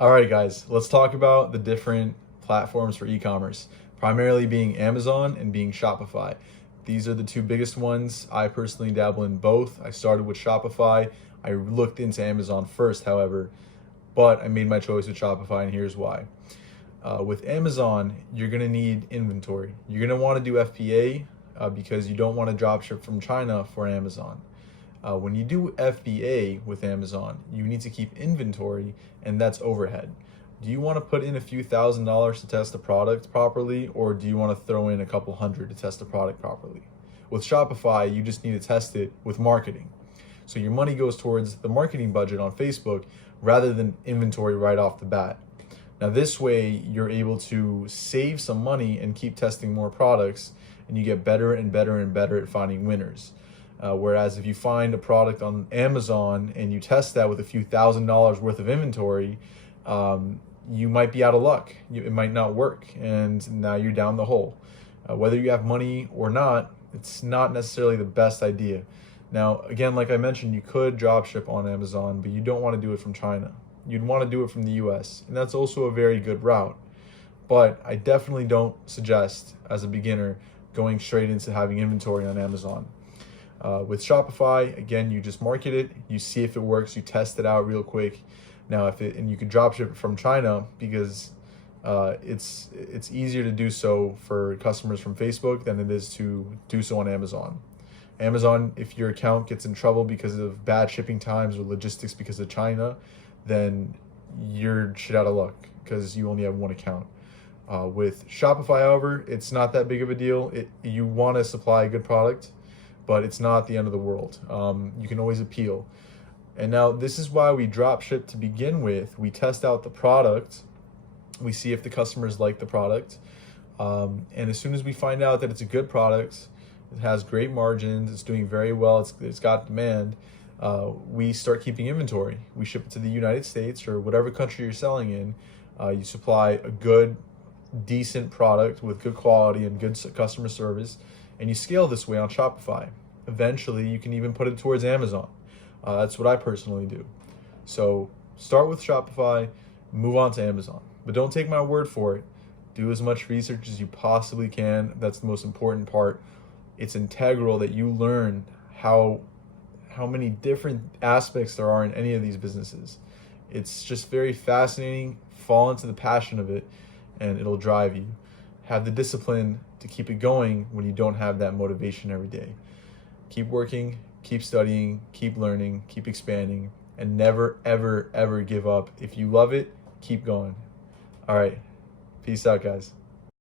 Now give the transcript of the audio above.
All right, guys, let's talk about the different platforms for e-commerce, primarily being Amazon and being Shopify. These are the two biggest ones. I personally dabble in both. I started with Shopify. I looked into Amazon first, however, but I made my choice with Shopify, and here's why. With Amazon, you're going to need inventory. You're going to want to do FBA because you don't want to drop ship from China for Amazon. When you do FBA with Amazon, you need to keep inventory, and that's overhead. Do you want to put in a few $1,000s to test the product properly, or do you want to throw in a couple hundred to test the product properly? With Shopify, you just need to test it with marketing. So your money goes towards the marketing budget on Facebook rather than inventory right off the bat. Now, this way, you're able to save some money and keep testing more products, and you get better and better and better at finding winners. Whereas if you find a product on Amazon and you test that with a few $1,000s worth of inventory, you might be out of luck. It might not work, and now you're down the hole. Whether you have money or not, it's not necessarily the best idea. Now, again, like I mentioned, you could dropship on Amazon, but you don't want to do it from China. You'd want to do it from the US, and that's also a very good route. But I definitely don't suggest, as a beginner, going straight into having inventory on Amazon. With Shopify, again, you just market it, you see if it works, you test it out real quick. Now, and you can dropship it from China because it's easier to do so for customers from Facebook than it is to do so on Amazon. Amazon, if your account gets in trouble because of bad shipping times or logistics because of China, then you're shit out of luck because you only have one account. With Shopify, however, it's not that big of a deal. You want to supply a good product, but it's not the end of the world. You can always appeal. And now this is why we drop ship to begin with. We test out the product. We see if the customers like the product. And as soon as we find out that it's a good product, it has great margins, it's doing very well, it's got demand, we start keeping inventory. We ship it to the United States or whatever country you're selling in. You supply a good, decent product with good quality and good customer service, and you scale this way on Shopify. Eventually, you can even put it towards Amazon. That's what I personally do. So start with Shopify, move on to Amazon. But don't take my word for it. Do as much research as you possibly can. That's the most important part. It's integral that you learn how many different aspects there are in any of these businesses. It's just very fascinating. Fall into the passion of it, and it'll drive you. Have the discipline to keep it going when you don't have that motivation every day. Keep working, keep studying, keep learning, keep expanding, and never, ever, ever give up. If you love it, keep going. All right. Peace out, guys.